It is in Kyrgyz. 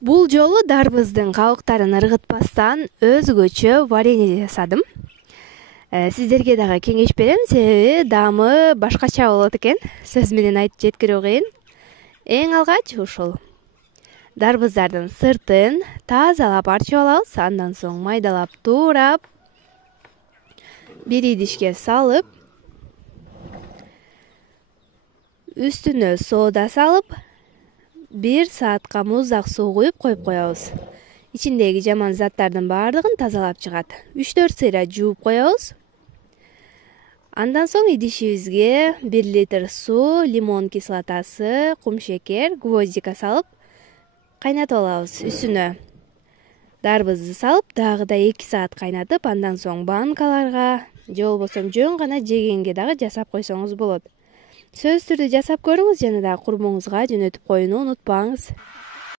Бул жолу дарбыздын кабыктарын ыргытпастан өзгөчө варенье жасадым. Сиздерге дагы кеңеш берем, себеби даамы башкача болот экен. Сөз менен айтып жеткирүү кыйын. Эң алгач ушул дарбыздардын сыртын тазалап арчып алабыз, андан соң майдалап туурап бир идишке салып, үстүнө соода салып, 1 саатка муздак суу куюп коюп коебуз. Ичиндеги жаман заттардын баардыгын тазалап чыгат. 3-4 сыйра жууп коебуз. Андан соң идишибизге 1 литр суу, лимон кислотасы, кумшекер, гвоздика салып кайнатып алабыз. Үстүнө дарбызды салып, дагы да 2 саат кайнатып, андан соң банкаларга же болбосо жөн гана жегенге дагы жасап койсоңуз болот. Сөзсүз түрдө жасап көрүңүз, жана да курбуңузга жөнөтүп коюуну унутпаңыз.